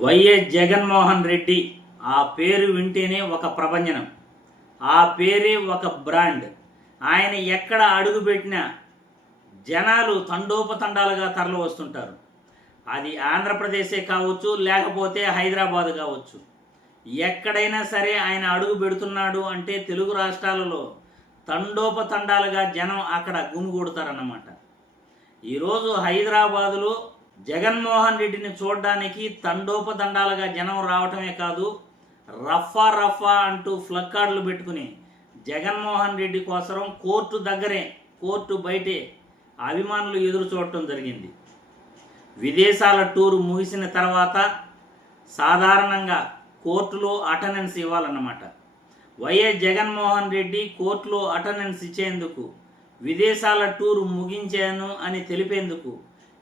YS Jaganmohan Reddy ఆ పేరు వింటేనే ఒక ప్రభంజనం. ఆ పేరే ఒక బ్రాండ్. ఆయన ఎక్కడ అడుగుపెట్టినా జనాలు తండోపతండాలుగా తరలి వస్తుంటారు. అది ఆంధ్రప్రదేశే కావచ్చు లేకపోతే హైదరాబాద్ కావచ్చు. ఎక్కడైనా సరే ఆయన అడుగు పెడుతున్నాడు అంటే తెలుగు రాష్ట్రాలలో తండోపతండాలుగా జనం అక్కడ గుమిగూడతారన్నమాట. ఈరోజు హైదరాబాదులో జగన్మోహన్ రెడ్డిని చూడడానికి తండోపతండాలుగా జనం రావటమే కాదు రఫా రఫా అంటూ ఫ్లక్కార్డులు పెట్టుకుని జగన్మోహన్ రెడ్డి కోసరం కోర్టు దగ్గరే కోర్టు బయటే అభిమానులు ఎదురు చూడటం జరిగింది. విదేశాల టూర్ ముగిసిన తర్వాత సాధారణంగా కోర్టులో అటెండెన్స్ ఇవ్వాలన్నమాట. వైఎస్ జగన్మోహన్ రెడ్డి కోర్టులో అటెండెన్స్ ఇచ్చేందుకు విదేశాల టూర్ ముగించాను అని తెలిపేందుకు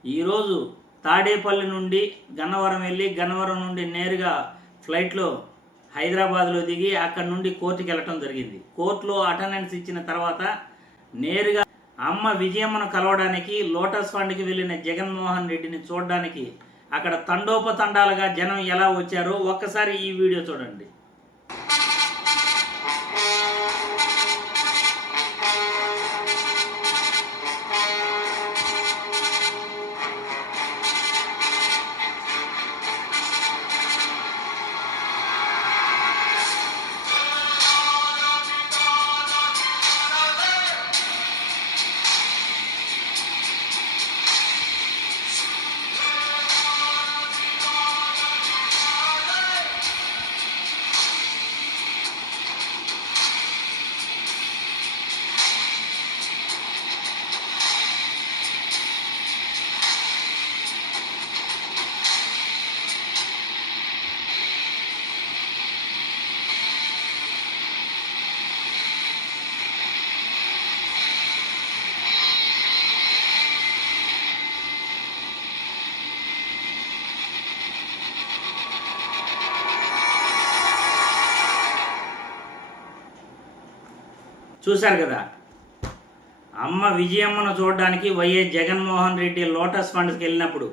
ఈరోజు తాడేపల్లి నుండి గన్నవరం వెళ్ళి గన్నవరం నుండి నేరుగా ఫ్లైట్లో హైదరాబాద్లో దిగి అక్కడి నుండి కోర్టుకి వెళ్ళటం జరిగింది. కోర్టులో అటెండెన్స్ ఇచ్చిన తర్వాత నేరుగా అమ్మ విజయమ్మను కలవడానికి లోటస్ ఫండ్కి వెళ్ళిన జగన్మోహన్ రెడ్డిని చూడడానికి అక్కడ తండోపతండాలుగా జనం ఎలా వచ్చారో ఒక్కసారి ఈ వీడియో చూడండి. చూశారు కదా? అమ్మ విజయమ్మను చూడడానికి వైఎస్ జగన్మోహన్ రెడ్డి లోటస్ ఫండ్స్కి వెళ్ళినప్పుడు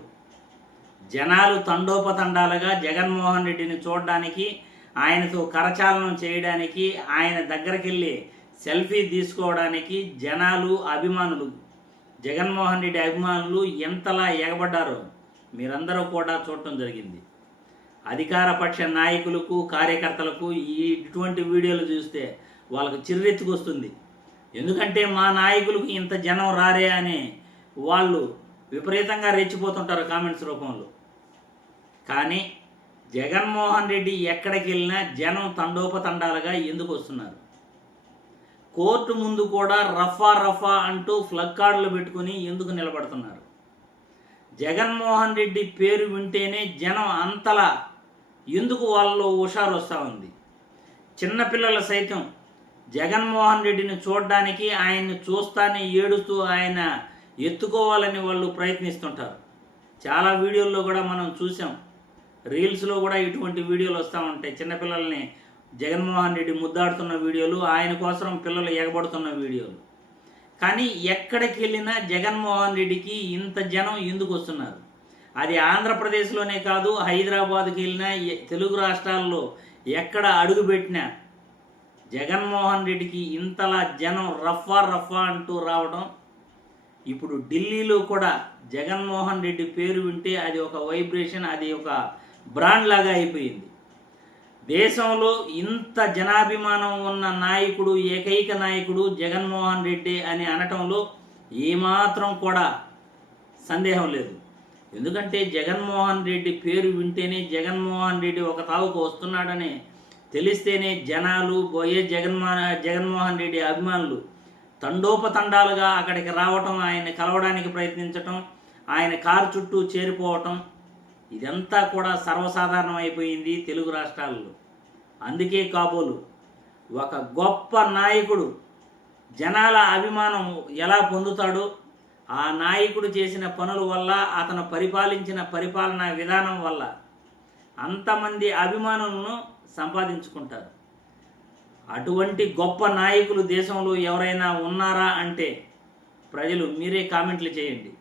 జనాలు తండోపతండాలుగా జగన్మోహన్ రెడ్డిని చూడడానికి ఆయనతో కరచాలనం చేయడానికి ఆయన దగ్గరికి వెళ్ళి సెల్ఫీ తీసుకోవడానికి జనాలు అభిమానులు జగన్మోహన్ రెడ్డి అభిమానులు ఎంతలా ఎగబడ్డారో మీరందరూ కూడా చూడటం జరిగింది. అధికార పక్ష నాయకులకు కార్యకర్తలకు ఈ ఇటువంటి వీడియోలు చూస్తే వాళ్ళకు చిర్రెత్తుకొస్తుంది. ఎందుకంటే మా నాయకులకు ఇంత జనం రారే అని వాళ్ళు విపరీతంగా రెచ్చిపోతుంటారు కామెంట్స్ రూపంలో. కానీ జగన్మోహన్ రెడ్డి ఎక్కడికి వెళ్ళినా జనం తండోపతండాలుగా ఎందుకు వస్తున్నారు? కోర్టు ముందు కూడా రఫా రఫా అంటూ ఫ్లగ్ కార్డులు పెట్టుకుని ఎందుకు నిలబడుతున్నారు? జగన్మోహన్ రెడ్డి పేరు వింటేనే జనం అంతలా ఎందుకు వాళ్ళలో హుషారు వస్తూ ఉంది? చిన్నపిల్లలు సైతం జగన్మోహన్ రెడ్డిని చూడడానికి ఆయన్ని చూస్తానే ఏడుస్తూ ఆయన ఎత్తుకోవాలని వాళ్ళు ప్రయత్నిస్తుంటారు. చాలా వీడియోల్లో కూడా మనం చూసాం. రీల్స్లో కూడా ఇటువంటి వీడియోలు వస్తూ ఉంటాయి. చిన్నపిల్లల్ని జగన్మోహన్ రెడ్డి ముద్దాడుతున్న వీడియోలు ఆయన కోసం పిల్లలు ఎగబడుతున్న వీడియోలు. కానీ ఎక్కడికి వెళ్ళినా జగన్మోహన్ రెడ్డికి ఇంత జనం ఎందుకు వస్తున్నారు? అది ఆంధ్రప్రదేశ్లోనే కాదు హైదరాబాద్కి వెళ్ళినా తెలుగు రాష్ట్రాల్లో ఎక్కడ అడుగుపెట్టినా జగన్మోహన్ రెడ్డికి ఇంతలా జనం రఫా రఫా అంటూ రావడం ఇప్పుడు ఢిల్లీలో కూడా జగన్మోహన్ రెడ్డి పేరు వింటే అది ఒక వైబ్రేషన్ అది ఒక బ్రాండ్ లాగా అయిపోయింది. దేశంలో ఇంత జనాభిమానం ఉన్న నాయకుడు ఏకైక నాయకుడు జగన్మోహన్ రెడ్డి అని అనటంలో ఏమాత్రం కూడా సందేహం లేదు. ఎందుకంటే జగన్మోహన్ రెడ్డి పేరు వింటేనే జగన్మోహన్ రెడ్డి ఒక తావుకు వస్తున్నాడని తెలిస్తేనే జనాలు పోయే జగన్మోహన్ జగన్మోహన్ రెడ్డి అభిమానులు తండోపతండాలుగా అక్కడికి రావటం ఆయన్ని కలవడానికి ప్రయత్నించటం ఆయన కారు చుట్టూ చేరిపోవటం ఇదంతా కూడా సర్వసాధారణం అయిపోయింది తెలుగు రాష్ట్రాల్లో. అందుకే కాబోలు ఒక గొప్ప నాయకుడు జనాల అభిమానం ఎలా పొందుతాడో ఆ నాయకుడు చేసిన పనుల వల్ల అతను పరిపాలించిన పరిపాలనా విధానం వల్ల అంతమంది అభిమానులను సంపాదించుకుంటారు. అటువంటి గొప్ప నాయకులు దేశంలో ఎవరైనా ఉన్నారా అంటే ప్రజలు మీరే కామెంట్లు చేయండి.